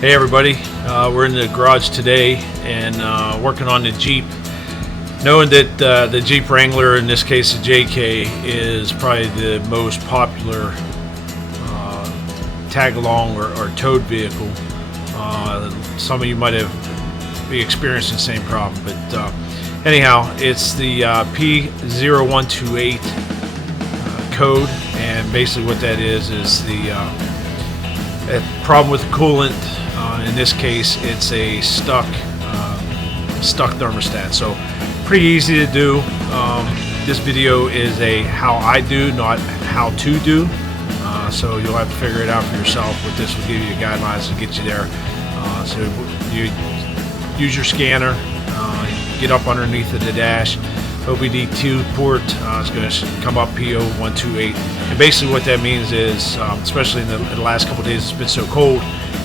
Hey everybody, we're in the garage today and working on the Jeep. Knowing that the Jeep Wrangler, in this case the JK, is probably the most popular tag-along or towed vehicle. Some of you might have be experiencing the same problem, but anyhow, it's the P0128 code, and basically what that is the problem with the coolant. In this case, it's a stuck thermostat. So pretty easy to do. This video is a how I do, not how to do. So you'll have to figure it out for yourself, but this will give you the guidelines to get you there. So you use your scanner, get up underneath of the dash, OBD2 port, it's going to come up P0128. And basically what that means is, especially in the last couple of days it's been so cold,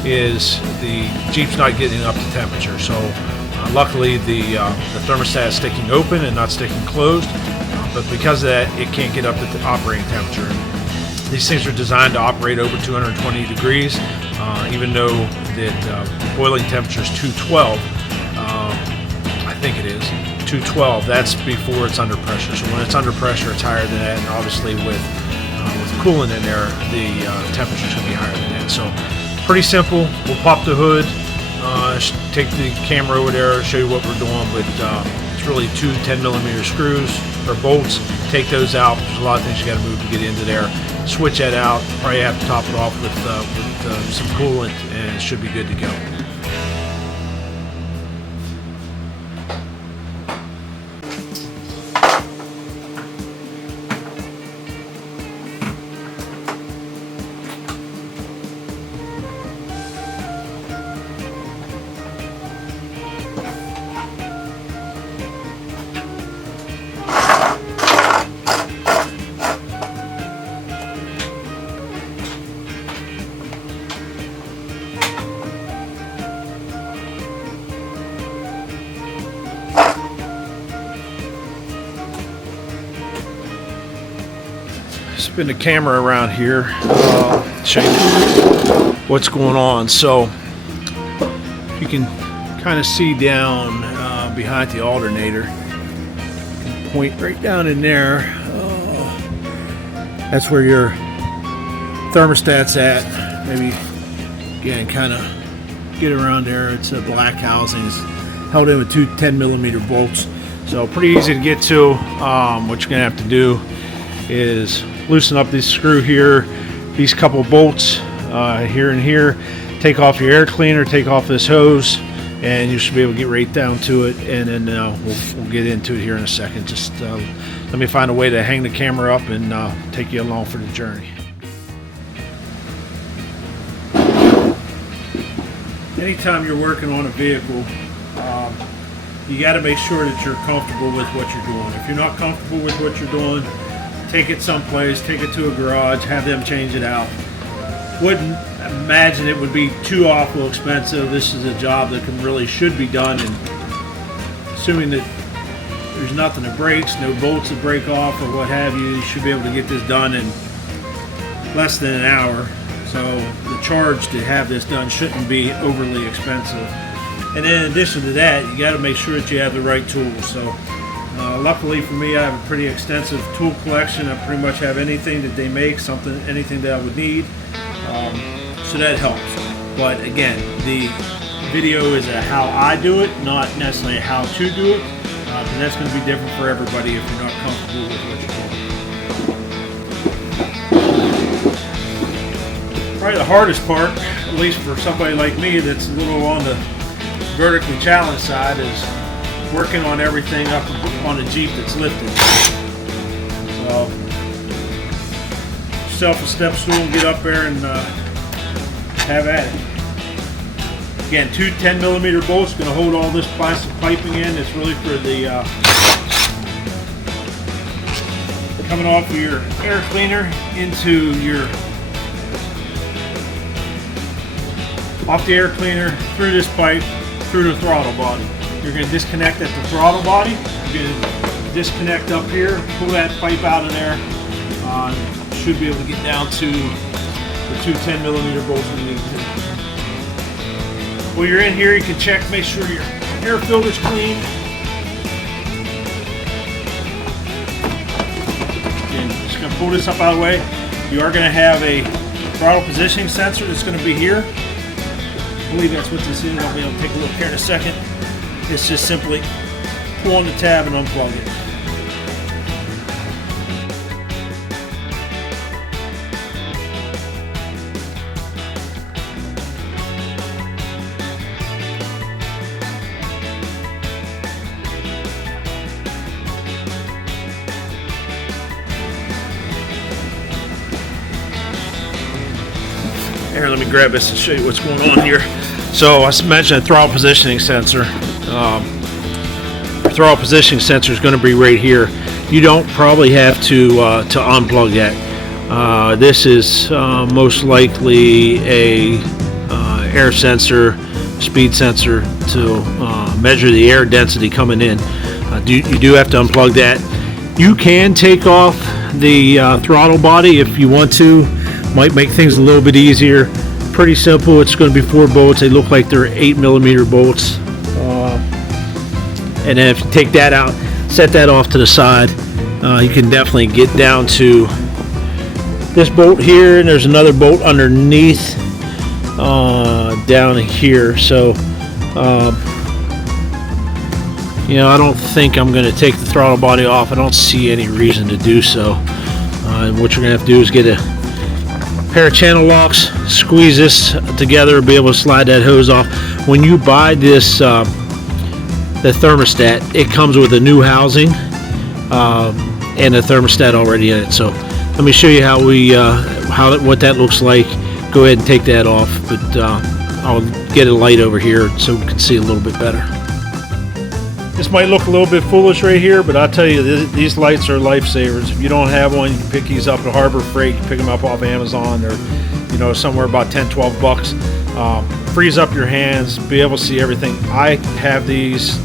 is the Jeep's not getting up to temperature. So luckily the thermostat is sticking open and not sticking closed, but because of that it can't get up to the operating temperature. These things are designed to operate over 220 degrees, even though that boiling temperature is 212. I think it is 212. That's before it's under pressure. So when it's under pressure, it's higher than that, and obviously with coolant in there, the temperature is going to be higher than that. So pretty simple. We'll pop the hood, take the camera over there, show you what we're doing, but it's really two 10mm screws or bolts. Take those out. There's a lot of things you got to move to get into there. Switch that out. Probably have to top it off with some coolant, and it should be good to go. Spin the camera around here, show you what's going on. So you can kind of see down behind the alternator. Point right down in there. That's where your thermostat's at. Maybe again, kind of get around there. It's a black housing. It's held in with two 10mm bolts. So pretty easy to get to. What you're gonna have to do is loosen up this screw here, these couple bolts here and here, take off your air cleaner, take off this hose, and you should be able to get right down to it. And then we'll get into it here in a second. Just let me find a way to hang the camera up and take you along for the journey. Anytime you're working on a vehicle, you got to make sure that you're comfortable with what you're doing. If you're not comfortable with what you're doing, take it someplace, take it to a garage, have them change it out. Wouldn't imagine it would be too awful expensive. This is a job that should be done, and assuming that there's nothing that breaks, no bolts that break off or what have you, you should be able to get this done in less than an hour. So the charge to have this done shouldn't be overly expensive. And then in addition to that, you got to make sure that you have the right tools. So luckily for me, I have a pretty extensive tool collection. I pretty much have anything that they make, anything that I would need. So that helps. But again, the video is a how I do it, not necessarily how to do it. And that's going to be different for everybody if you're not comfortable with what you're doing. Probably the hardest part, at least for somebody like me that's a little on the vertically challenged side, is working on everything up on a Jeep that's lifted. So, yourself a step stool and get up there and have at it. Again, two 10mm bolts going to hold all this plastic piping in. It's really for the coming off of your air cleaner into your off the air cleaner through this pipe through the throttle body. You're going to disconnect at the throttle body. You're going to disconnect up here, pull that pipe out of there. Should be able to get down to the two 10mm bolts we need to. While you're in here, you can check, make sure your air filter's clean. And just gonna pull this up out of the way. You are gonna have a throttle positioning sensor that's gonna be here. I believe that's what this is. I'll be able to take a look here in a second. It's just simply pull on the tab and unplug it. Here, let me grab this and show you what's going on here. So I mentioned a throttle positioning sensor. Your throttle positioning sensor is going to be right here. You don't probably have to unplug that. This is most likely a air sensor, speed sensor to measure the air density coming in. You do have to unplug that. You can take off the throttle body if you want to. Might make things a little bit easier. Pretty simple. It's going to be 4 bolts. They look like they're 8mm bolts. And then if you take that out, set that off to the side, you can definitely get down to this bolt here, and there's another bolt underneath down here. So you know, I don't think I'm going to take the throttle body off. I don't see any reason to do so. And what you're going to have to do is get a pair of channel locks, squeeze this together, be able to slide that hose off. When you buy this the thermostat, it comes with a new housing and a thermostat already in it. So let me show you how what that looks like. Go ahead and take that off, but I'll get a light over here so we can see a little bit better. This might look a little bit foolish right here, but I'll tell you, these lights are lifesavers. If you don't have one, you can pick these up at Harbor Freight. You pick them up off Amazon, or you know, somewhere about 10-12 bucks. Frees up your hands, be able to see everything. I have these,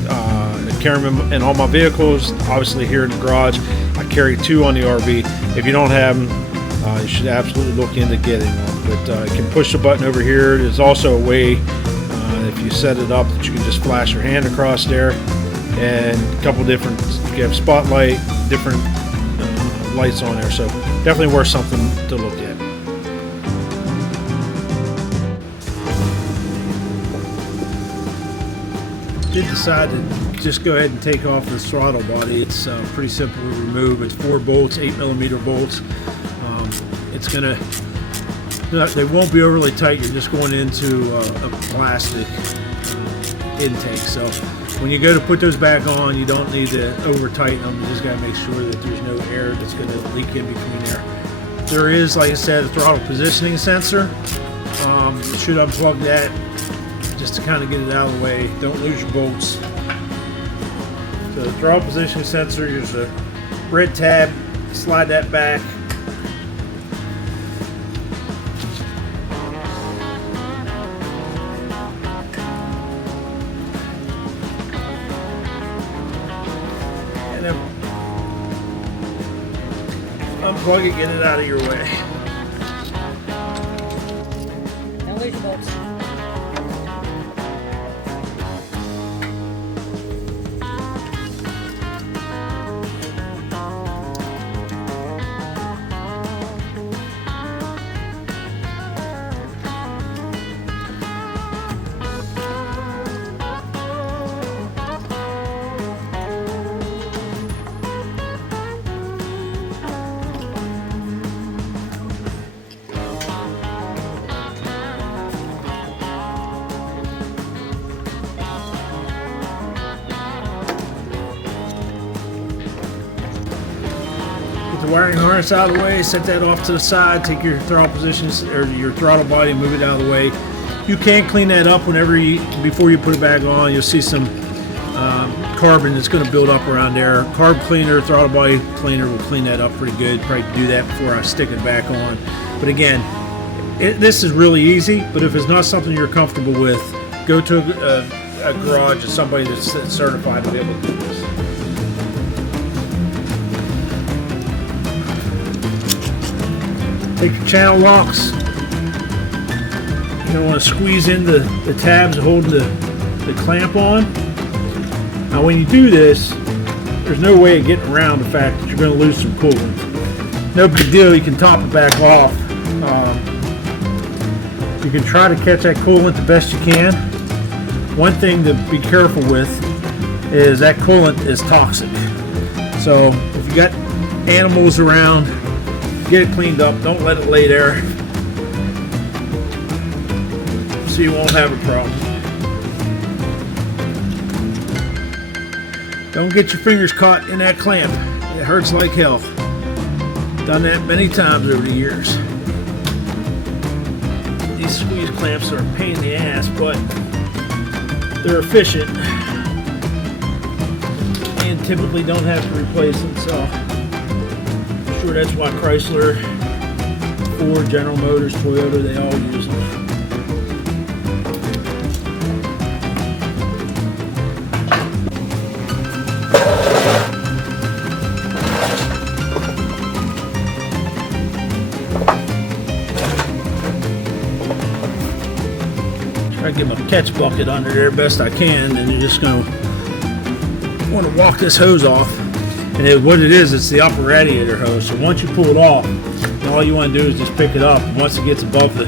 carry them in all my vehicles. Obviously here in the garage, I carry 2 on the RV. If you don't have them, you should absolutely look into getting one. But you can push the button over here. There's also a way, if you set it up, that you can just flash your hand across there. And a couple different, you have spotlight, different lights on there, so definitely worth something to look at. Did decide to just go ahead and take off this throttle body. It's pretty simple to remove. It's 4 bolts, 8mm bolts. It's gonna, they won't be overly tight. You're just going into a plastic intake. So when you go to put those back on, you don't need to over tighten them. You just got to make sure that there's no air that's going to leak in between there. There is, like I said, a throttle positioning sensor. You should unplug that just to kind of get it out of the way. Don't lose your bolts. So the throttle positioning sensor, here's a red tab. Slide that back. And then unplug it, get it out of your way. Don't lose your bolts. The wiring harness out of the way, set that off to the side, take your throttle positions or your throttle body and move it out of the way. You can clean that up before you put it back on. You'll see some carbon that's going to build up around there. Carb cleaner, throttle body cleaner will clean that up pretty good. Probably do that before I stick it back on. But again, this is really easy, but if it's not something you're comfortable with, go to a garage or somebody that's certified to be able to do this. Take your channel locks, You don't want to squeeze in the tabs holding the clamp on. Now when you do this, there's no way of getting around the fact that you're going to lose some coolant. No big deal, you can top it back off. You can try to catch that coolant the best you can. One thing to be careful with is that coolant is toxic. So if you got animals around, get it cleaned up, don't let it lay there, so you won't have a problem. Don't get your fingers caught in that clamp. It hurts like hell. Done that many times over the years. These squeeze clamps are a pain in the ass, but they're efficient and typically don't have to replace them. So I'm sure that's why Chrysler, Ford, General Motors, Toyota, they all use them. Try to get my catch bucket under there best I can, and you're just going to want to walk this hose off. And what it is, it's the upper radiator hose. So once you pull it off, all you want to do is just pick it up. And once it gets above the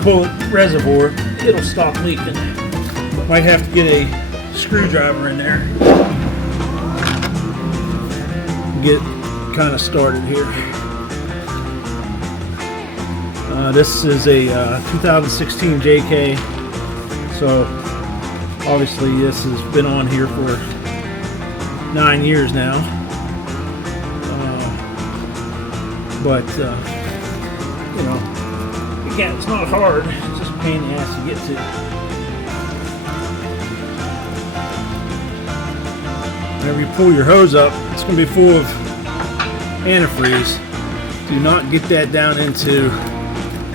coolant reservoir, it'll stop leaking. Might have to get a screwdriver in there. Get kind of started here. This is a 2016 JK. So obviously this has been on here for 9 years now, but you know, again, it's not hard, it's just a pain in the ass to get to. Whenever you pull your hose up, it's going to be full of antifreeze. Do not get that down into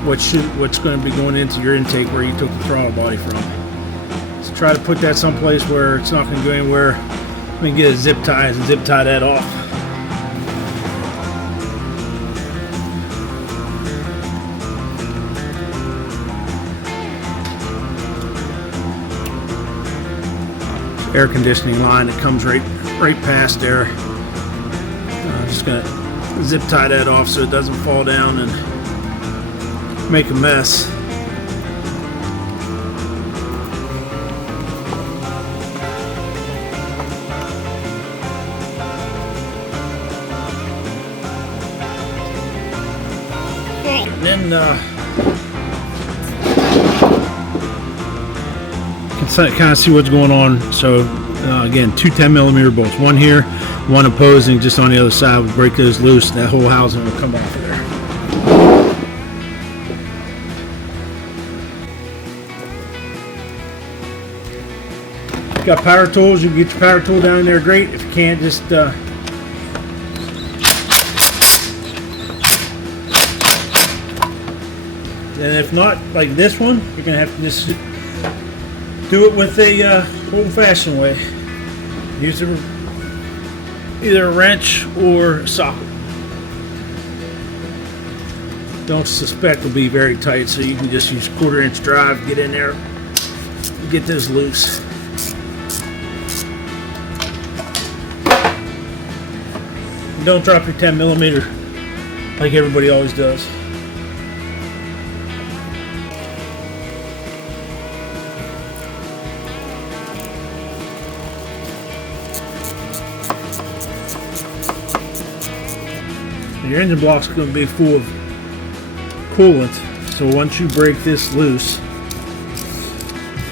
what's going to be going into your intake where you took the throttle body from. So try to put that someplace where it's not going to go anywhere. Let me get a zip tie and zip tie that off. Air conditioning line that comes right past there. I'm just gonna zip tie that off so it doesn't fall down and make a mess. And then can kind of see what's going on. So again, two 10mm bolts, one here, one opposing just on the other side. We'll break those loose, that whole housing will come off of there. If you got power tools, you can get your power tool down in there, great. If you can't, just and if not, like this one, you're going to have to just do it with a old-fashioned way. Use either a wrench or a socket. Don't suspect it'll be very tight, so you can just use 1/4-inch drive, get in there, get this loose. And don't drop your 10mm like everybody always does. Your engine block's going to be full of coolant, so once you break this loose,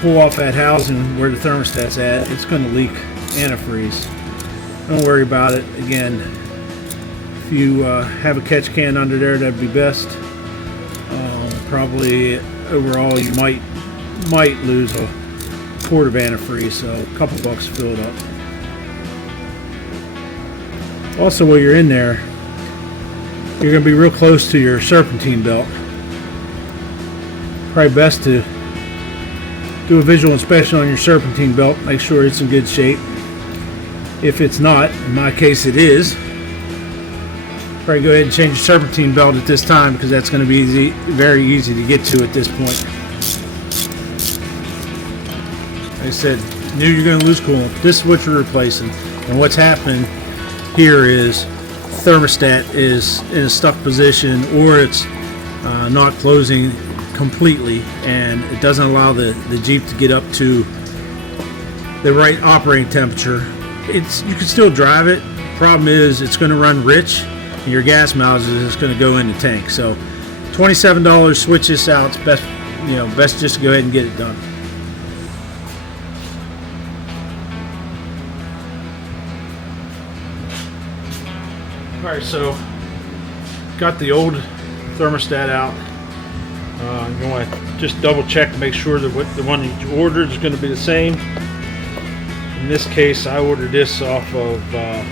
pull off that housing where the thermostat's at, it's going to leak antifreeze. Don't worry about it. Again, if you have a catch can under there, that'd be best. Probably overall you might lose a quart of antifreeze, so a couple bucks to fill it up. Also, while you're in there, you're going to be real close to your serpentine belt. Probably best to do a visual inspection on your serpentine belt, make sure it's in good shape. If it's not, in my case it is, probably go ahead and change your serpentine belt at this time, because that's going to be very easy to get to at this point. I said, knew you're going to lose coolant. This is what you're replacing. And what's happened here is thermostat is in a stuck position, or it's not closing completely, and it doesn't allow the Jeep to get up to the right operating temperature. You can still drive it. Problem is, it's going to run rich, and your gas mileage is going to go in the tank. So, $27. Switch this out. It's best, best just to go ahead and get it done. All right, so got the old thermostat out. You want to just double check to make sure that the one you ordered is going to be the same. In this case, I ordered this off of, I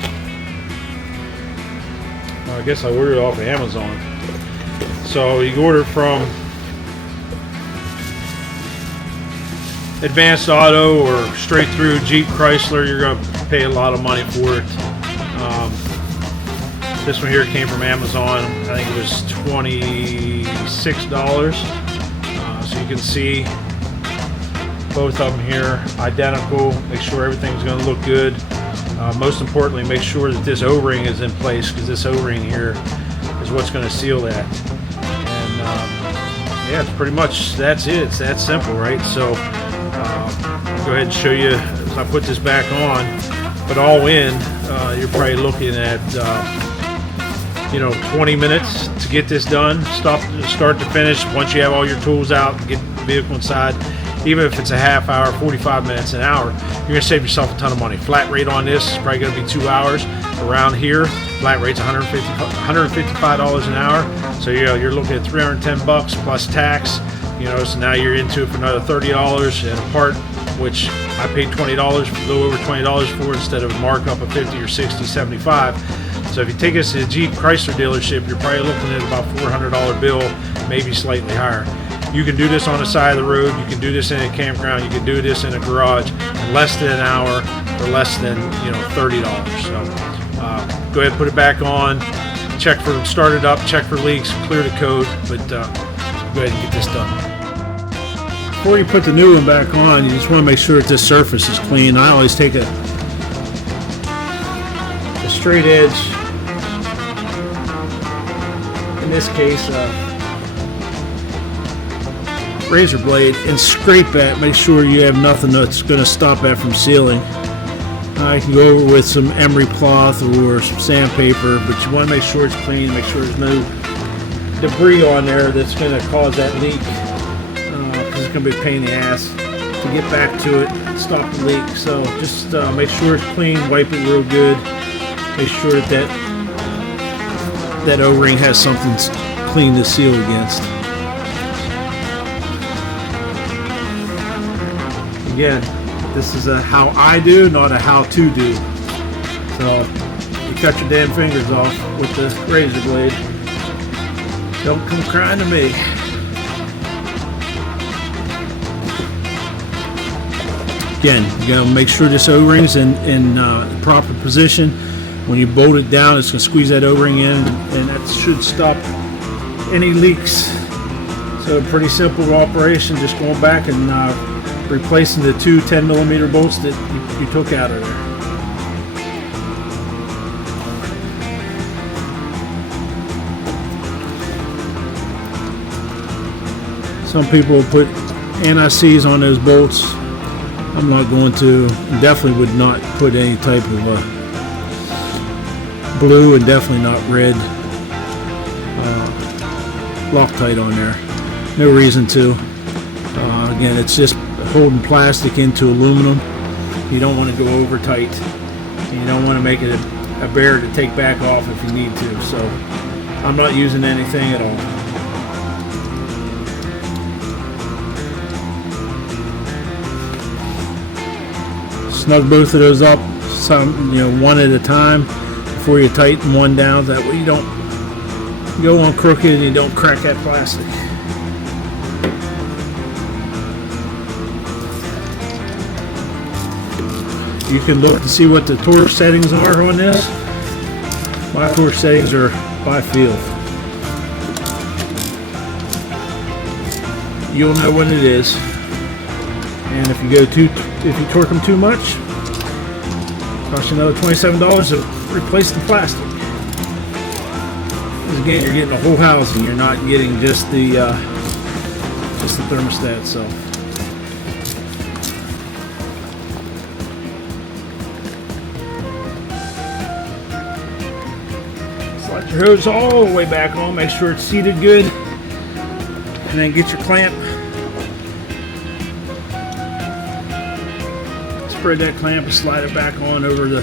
guess I ordered it off of Amazon. So you order from Advanced Auto or straight through Jeep Chrysler, you're going to pay a lot of money for it. This one here came from Amazon. I think it was $26. So you can see both of them here, identical. Make sure everything's going to look good. Most importantly, make sure that this O-ring is in place, because this O-ring here is what's going to seal that. And yeah, it's pretty much, that's it. It's that simple, right? So I'll go ahead and show you as I put this back on. But all in, you're probably looking at 20 minutes to get this done, start to finish. Once you have all your tools out, get the vehicle inside, even if it's a half hour, 45 minutes, an hour, you're going to save yourself a ton of money. Flat rate on this is probably going to be 2 hours. Around here, flat rate's $155 an hour. So you're looking at 310 bucks plus tax. So now you're into it for another $30 and a part, which I paid $20, a little over $20 for, instead of a markup of 50 or 60, 75. So if you take us to a Jeep Chrysler dealership, you're probably looking at about $400 bill, maybe slightly higher. You can do this on the side of the road. You can do this in a campground. You can do this in a garage in less than an hour for less than $30. So go ahead and put it back on. Start it up, check for leaks, clear the code, but go ahead and get this done. Before you put the new one back on, you just want to make sure that this surface is clean. I always take a straight edge. In this case, razor blade, and scrape that. Make sure you have nothing that's going to stop that from sealing. I can go over with some emery cloth or some sandpaper, but you want to make sure it's clean. Make sure there's no debris on there that's going to cause that leak, because it's going to be a pain in the ass to get back to it, stop the leak. So just make sure it's clean. Wipe it real good. Make sure that O-ring has something clean to seal against. Again, this is a how I do, not a how to do. So you cut your damn fingers off with the razor blade. Don't come crying to me. Again, you gotta make sure this O-ring's in the proper position. When you bolt it down, it's going to squeeze that O-ring in, and that should stop any leaks. So pretty simple operation, just going back and replacing the two 10mm bolts that you took out of there. Some people put anti-seize on those bolts. I'm not going to. Definitely would not put any type of blue, and definitely not red Loctite on there. No reason to. Again, it's just holding plastic into aluminum. You don't want to go over tight. You don't want to make it a bear to take back off if you need to. So I'm not using anything at all. Snug both of those up, one at a time before you tighten one down. That way you don't go on crooked and you don't crack that plastic. You can look to see what the torque settings are on this. My torque settings are by feel. You'll know what it is. And if you torque them too much, cost you another $27 to replace the plastic. Because again, you're getting the whole housing. You're not getting just the thermostat itself. Slide your hose all the way back on. Make sure it's seated good, and then get your clamp. Spread that clamp and slide it back on over the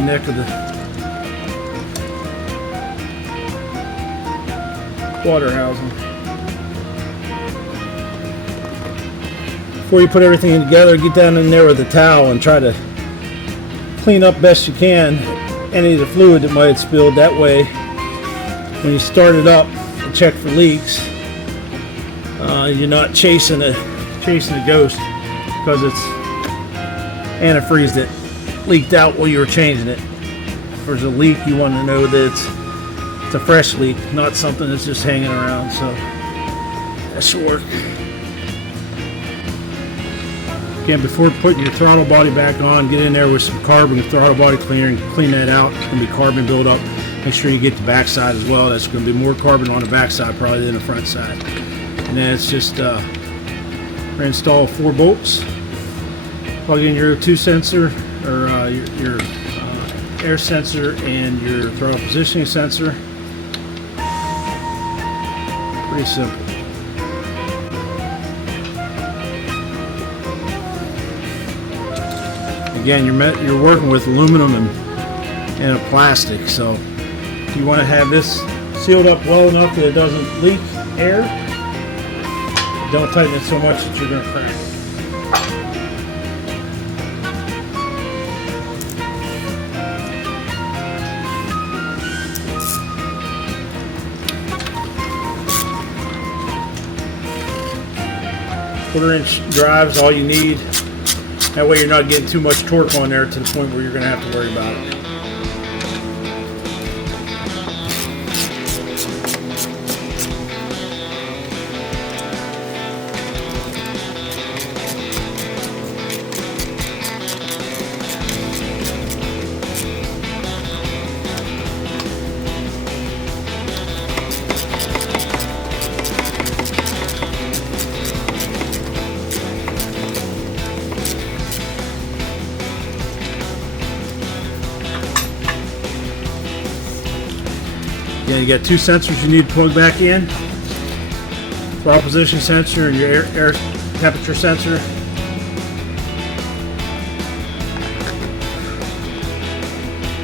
neck of the water housing. Before you put everything together, get down in there with a towel and try to clean up best you can any of the fluid that might have spilled. That way, when you start it up and check for leaks, you're not chasing a ghost because it's antifreeze that leaked out while you were changing it. If there's a leak, you want to know that it's a fresh leak, not something that's just hanging around. So that should work. Again, before putting your throttle body back on, get in there with some carbon throttle body cleaner and clean that out. It's going to be carbon buildup. Make sure you get the back side as well. That's going to be more carbon on the back side probably than the front side. And then it's just reinstall 4 bolts. Plug in your O2 sensor or your air sensor and your throttle positioning sensor. Pretty simple. Again, you're working with aluminum and a plastic, so you want to have this sealed up well enough that it doesn't leak air. Don't tighten it so much that you're going to crack. Quarter-inch drives all you need. That way you're not getting too much torque on there to the point where you're going to have to worry about it. Again, you got 2 sensors you need to plug back in. Throttle position sensor and your air temperature sensor.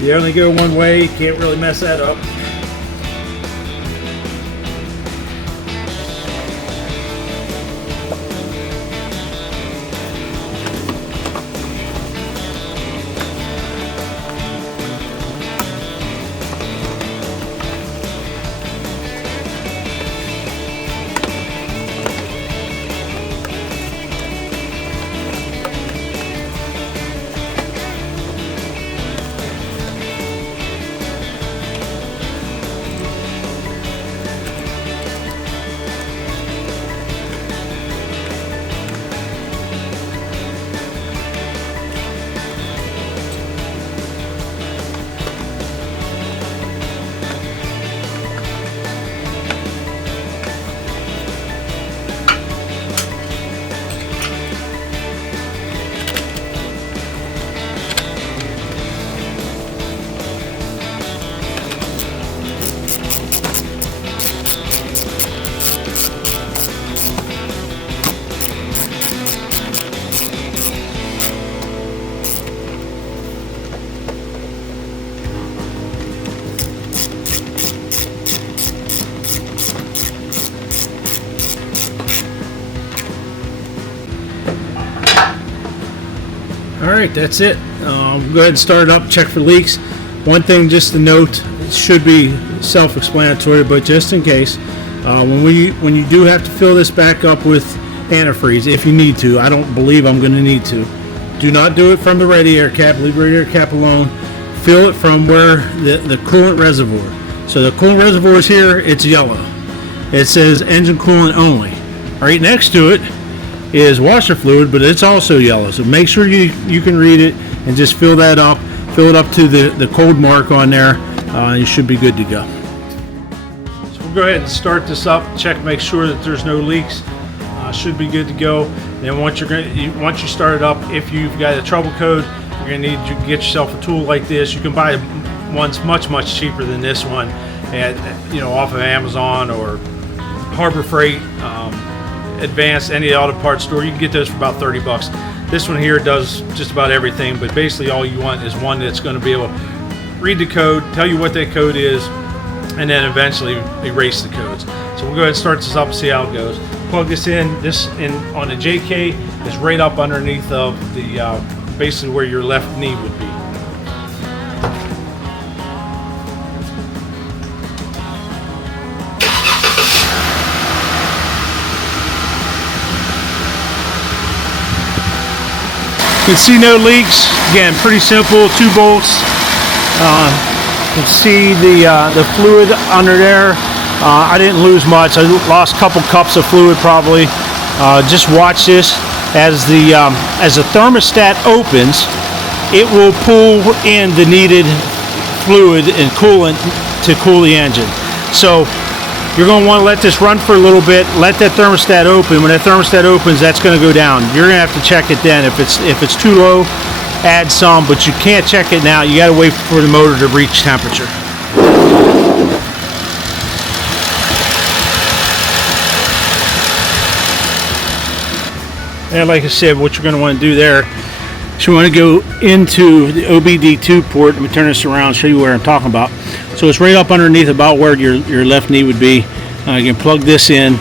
You only go one way, you can't really mess that up. Alright, that's it. Go ahead and start it up, check for leaks. One thing just to note, it should be self-explanatory, but just in case, when you do have to fill this back up with antifreeze, if you need to, I don't believe I'm going to need to, do not do it from the radiator cap, leave the radiator cap alone. Fill it from where the coolant reservoir. So the coolant reservoir is here, it's yellow. It says engine coolant only. Right next to it, is washer fluid, but it's also yellow. So make sure you can read it and just fill that up. Fill it up to the cold mark on there. You should be good to go. So we'll go ahead and start this up. Check, make sure that there's no leaks. Should be good to go. Then once you start it up, if you've got a trouble code, you're gonna need to get yourself a tool like this. You can buy ones much cheaper than this one, at off of Amazon or Harbor Freight, Advanced, any auto parts store. You can get those for about 30 bucks. This one here does just about everything, but basically all you want is one that's going to be able to read the code, tell you what that code is, and then eventually erase the codes. So we'll go ahead and start this up and see how it goes. Plug this in. This in on the JK is right up underneath of the basically where your left knee would be. You can see no leaks. Again, pretty simple. 2 bolts. You can see the fluid under there. I didn't lose much. I lost a couple cups of fluid probably. Just watch this as the thermostat opens. It will pull in the needed fluid and coolant to cool the engine. So you're going to want to let this run for a little bit. Let that thermostat open. When that thermostat opens, that's going to go down. You're going to have to check it then. If it's too low, add some, but you can't check it now. You got to wait for the motor to reach temperature. And like I said, what you're going to want to do there is you want to go into the OBD2 port. Let me turn this around and show you where I'm talking about. So it's right up underneath about where your left knee would be. You can plug this in.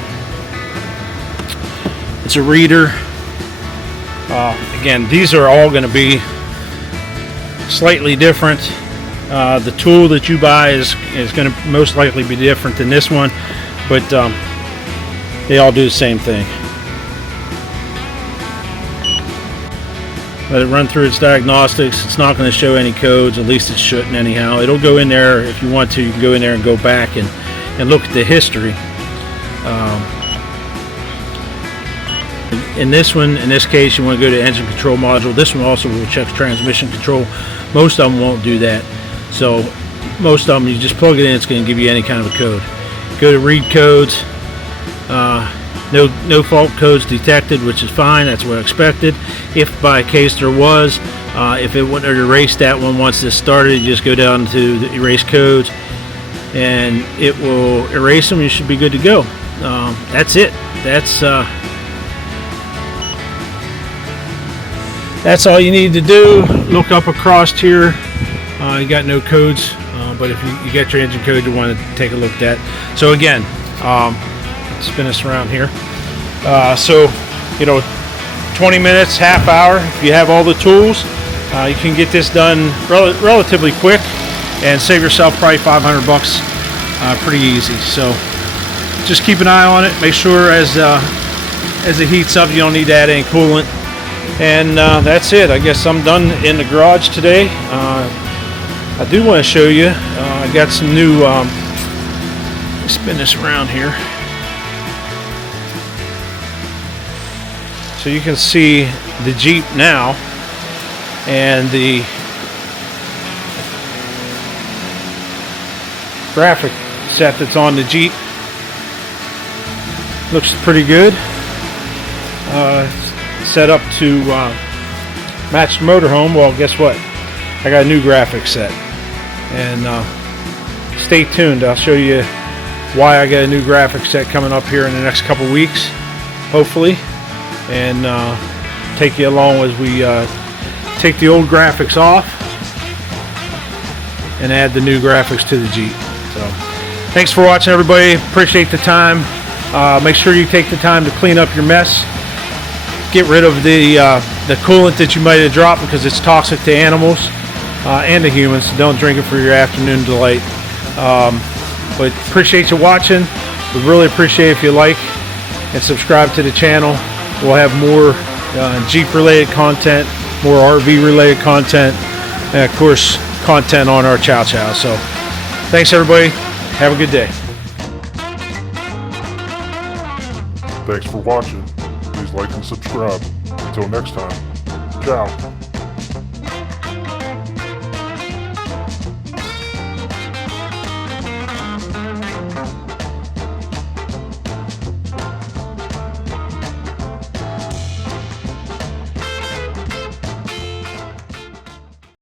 It's a reader. Again, these are all going to be slightly different. The tool that you buy is going to most likely be different than this one, but they all do the same thing. Let it run through its diagnostics. It's not going to show any codes, at least it shouldn't anyhow. It'll go in there if you want to. You can go in there and go back and look at the history. In this one, in this case, you want to go to engine control module. This one also will check transmission control. Most of them won't do that. So most of them, you just plug it in, it's going to give you any kind of a code. Go to read codes. No fault codes detected, which is fine. That's what I expected. If by case there was, if it wouldn't erase that one once this started, you just go down to the erase codes and it will erase them. You should be good to go. That's it. That's all you need to do. Look up across here. You got no codes, but if you get your engine code, you want to take a look at that. So again, spin us around here. So 20 minutes, half hour, if you have all the tools, you can get this done relatively quick and save yourself probably 500 bucks pretty easy. So just keep an eye on it. Make sure as it heats up, you don't need to add any coolant. And that's it. I guess I'm done in the garage today. I do want to show you, I got some new, spin this around here. So you can see the Jeep now and the graphic set that's on the Jeep. Looks pretty good. Set up to match the motorhome. Well, guess what? I got a new graphic set. And stay tuned. I'll show you why I got a new graphic set coming up here in the next couple weeks, hopefully. And take you along as we take the old graphics off and add the new graphics to the Jeep. So thanks for watching, everybody. Appreciate the time. Make sure you take the time to clean up your mess. Get rid of the coolant that you might have dropped because it's toxic to animals and to humans. So don't drink it for your afternoon delight. But appreciate you watching. Would really appreciate if you like and subscribe to the channel. We'll have more Jeep related content, more RV related content, and of course content on our Chow Chow. So thanks, everybody. Have a good day. Thanks for watching. please like and subscribe. Until next time, ciao.